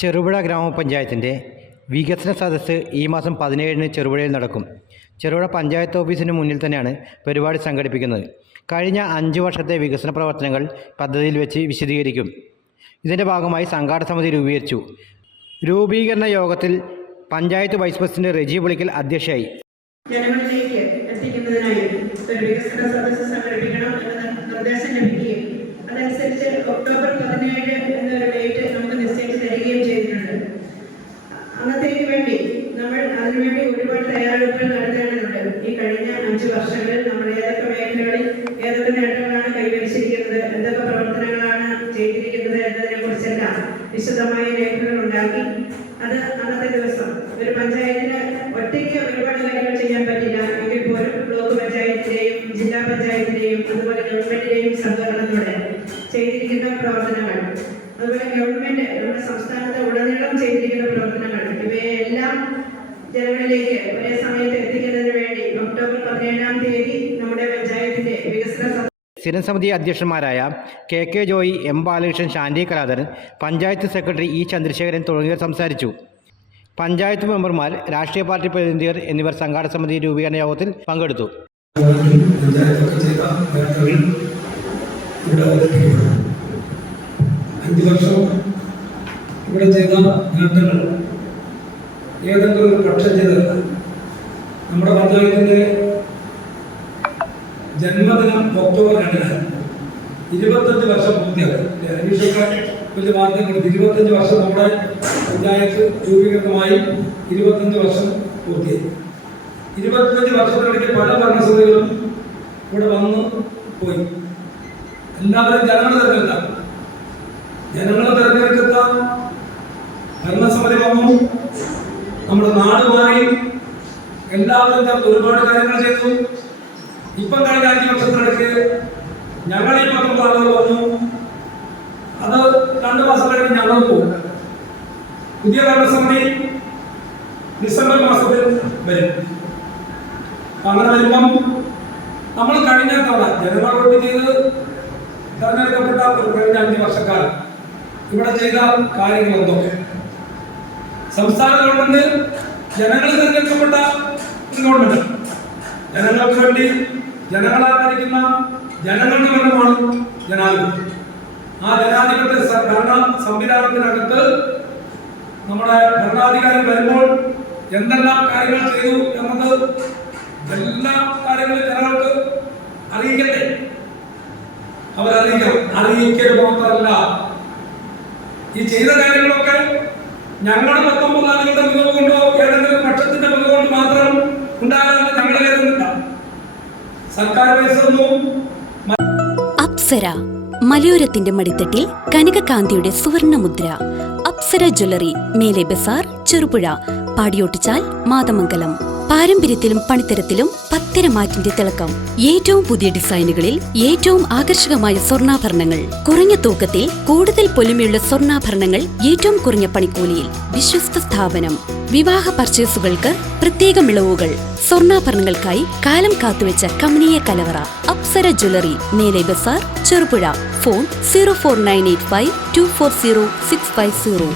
ചെറുപുഴ ഗ്രാമപഞ്ചായത്തിൻ്റെ വികസന സദസ്സ് ഈ മാസം 17-ന് ചെറുപുഴയിൽ നടക്കും. ചെറുപുഴ പഞ്ചായത്ത് ഓഫീസിന് മുന്നിൽ തന്നെയാണ് പരിപാടി സംഘടിപ്പിക്കുന്നത്. കഴിഞ്ഞ 5 വർഷത്തെ വികസന പ്രവർത്തനങ്ങൾ പദ്ധതിയിൽ വെച്ച് വിശദീകരിക്കും. ഇതിൻ്റെ ഭാഗമായി സംഘാടക സമിതി രൂപീകരിച്ചു. രൂപീകരണ യോഗത്തിൽ പഞ്ചായത്ത് വൈസ് പ്രസിഡന്റ് റെജി പുളിക്കൽ അധ്യക്ഷയായി. ജനങ്ങളിലേക്ക് എത്തിക്കുന്നതിനായി ഒരു വികസന സദസ്സ് സംഘടിപ്പിക്കണം എന്ന നിർദ്ദേശം ലഭിക്കുകയും അതനുസരിച്ച് ഒക്ടോബർ 17 എന്നൊരു ഡേറ്റ് നമുക്ക് നിശ്ചയിച്ച് തരികയും ചെയ്തിട്ടുണ്ട്. അന്നത്തേക്ക് വേണ്ടി നമ്മൾ അതിനുവേണ്ടി ഒരുപാട് തയ്യാറെടുപ്പുകൾ നടത്തേണ്ടതുണ്ട്. ഈ കഴിഞ്ഞ 5 വർഷങ്ങളിൽ നമ്മൾ ഏതൊക്കെ മേഖലകളിൽ ഏതൊക്കെ നേട്ടങ്ങളാണ് കൈവരിച്ചിരിക്കുന്നത്, എന്തൊക്കെ പ്രവർത്തനങ്ങളാണ് ചെയ്തിരിക്കുന്നത് എന്നതിനെ കുറിച്ചെല്ലാം വിശദമായ രേഖകൾ ഉണ്ടാക്കി അത് അന്നത്തെ ദിവസം ഒരു പഞ്ചായത്തിന് ഒറ്റയ്ക്ക് ഒരുപാട് കാര്യങ്ങൾ ചെയ്യാൻ പറ്റില്ല എങ്കിൽ പോലും ബ്ലോക്ക് പഞ്ചായത്തിലെയും ജില്ലാ പഞ്ചായത്തിലെയും അതുപോലെ ഗവൺമെന്റിലെയും സഹകരണത്തോടെ ചെയ്തിരിക്കുന്ന പ്രവർത്തനങ്ങൾ, അതുപോലെ ഗവൺമെന്റ് നമ്മുടെ സംസ്ഥാനത്ത് ഉടനീളം ചെയ്തിരിക്കുന്ന പ്രവർത്തനങ്ങൾ ഇവയെല്ലാം ജനങ്ങളിലേക്ക് ഒരേ സമയത്ത് എത്തിക്കുന്നതിന് വേണ്ടി ഒക്ടോബർ 17-ാം തീയതി നമ്മുടെ പഞ്ചായത്തിന്റെ വികസന സ്ഥിരം സമിതി അധ്യക്ഷന്മാരായ കെ ജോയി, എം ബാലകൃഷ്ണൻ, ശാന്തി കലാധരൻ, പഞ്ചായത്ത് സെക്രട്ടറി ഇ ചന്ദ്രശേഖരൻ തുടങ്ങിയവർ സംസാരിച്ചു. പഞ്ചായത്ത് മെമ്പർമാർ, രാഷ്ട്രീയ പാർട്ടി പ്രതിനിധികൾ എന്നിവർ സംഘാടക സമിതി രൂപീകരണ യോഗത്തിൽ പങ്കെടുത്തു. 5 വർഷം ഇവിടെ ചെയ്ത നേട്ടങ്ങൾ ഏതെങ്കിലും ഒരു പക്ഷം ചെയ്തല്ല. നമ്മുടെ പഞ്ചായത്തിൻ്റെ ജന്മദിനം ഒക്ടോബർ 2-ന് 25 വർഷം പൂർത്തിയാക്കും. അനീഷൊക്കെ വലിയ മാറ്റം കൊടുത്തു. 25 വർഷം നമ്മുടെ പഞ്ചായത്ത് രൂപീകരണമായി 25 വർഷം പൂർത്തിയായി. 25 വർഷത്തിനിടയ്ക്ക് പല ഭരണസമിതികളും ഇവിടെ വന്ന് പോയി. എല്ലാവരും ജനങ്ങൾ തിരഞ്ഞെടുക്കാം. ജനങ്ങൾ തിരഞ്ഞെടുത്ത ഭരണസമിതി വന്നു, നമ്മുടെ നാട് മാറി, എല്ലാവരും ചേർത്ത് ഒരുപാട് കാര്യങ്ങൾ ചെയ്തു. ഇപ്പം കഴിഞ്ഞ 5 വർഷത്തിനിടയ്ക്ക് ഞങ്ങൾ ഈ 19 ആളുകൾ വന്നു. അത് 2 മാസം കഴിഞ്ഞ് ഞങ്ങൾ പോകും. പുതിയ ഭരണസമിതി ഡിസംബർ മാസത്തിൽ വരും. അങ്ങനെ വരുമ്പം നമ്മൾ കഴിഞ്ഞ തവണ ജനങ്ങൾ വോട്ട് ചെയ്ത് തെരഞ്ഞെടുക്കപ്പെട്ട ഒരു കഴിഞ്ഞ 5 വർഷക്കാലം ഇവിടെ ചെയ്ത കാര്യങ്ങൾ എന്തൊക്കെ? സംസ്ഥാന ഗവൺമെന്റ് ജനങ്ങൾ തിരഞ്ഞെടുക്കപ്പെട്ട ഗവൺമെന്റ്, ജനങ്ങൾക്ക് വേണ്ടി ജനങ്ങളാൽ ഭരിക്കുന്ന ജനങ്ങളുടെ ഭരണമാണ് ജനാധിപത്യം. ആ ജനാധിപത്യ ഭരണ സംവിധാനത്തിനകത്ത് നമ്മുടെ ഭരണാധികാരി വരുമ്പോൾ എന്തെല്ലാം കാര്യങ്ങൾ ചെയ്തു എന്നത് എല്ലാ കാര്യങ്ങളും ജനങ്ങൾക്ക് അറിയിക്കട്ടെ. അവരറിയിക്കണം. അറിയിക്കൽ മാത്രമല്ല, ഈ ചെയ്ത കാര്യങ്ങളൊക്കെ ഞങ്ങളുടെ 19 ആളുകളുടെ മികവ് കൊണ്ടോ ഏതെങ്കിലും പക്ഷത്തിന്റെ മികവ് കൊണ്ട് മാത്രം ഉണ്ടാകാമെന്ന് ഞങ്ങൾ കരുതുന്നില്ല. സർക്കാർ പൈസയൊന്നും. അപ്സര മലയോരത്തിന്റെ മടിത്തട്ടിൽ കനകകാന്തിയുടെ സുവർണമുദ്ര. അപ്സര ജ്വല്ലറി, മേലെ ബസാർ, ചെറുപുഴ, പാടിയോട്ടിച്ചാൽ, മാതമംഗലം. പാരമ്പര്യത്തിലും പണിത്തരത്തിലും പത്തരമാറ്റിന്റെ തിളക്കം. ഏറ്റവും പുതിയ ഡിസൈനുകളിൽ ഏറ്റവും ആകർഷകമായ സ്വർണ്ണാഭരണങ്ങൾ. കുറഞ്ഞ തൂക്കത്തിൽ കൂടുതൽ പൊലിമയുള്ള സ്വർണ്ണാഭരണങ്ങൾ ഏറ്റവും കുറഞ്ഞ പണിക്കൂലിയിൽ. വിശ്വസ്ത സ്ഥാപനം. വിവാഹ പർച്ചേസുകൾക്ക് പ്രത്യേക ഇളവുകൾ. സ്വർണ്ണാഭരണങ്ങൾക്കായി കാലം കാത്തുവെച്ച കമനീയ കലവറ. അപ്സര ജ്വല്ലറി, മേലെ ബസാർ, ചെറുപുഴ. ഫോൺ 04985 240 650.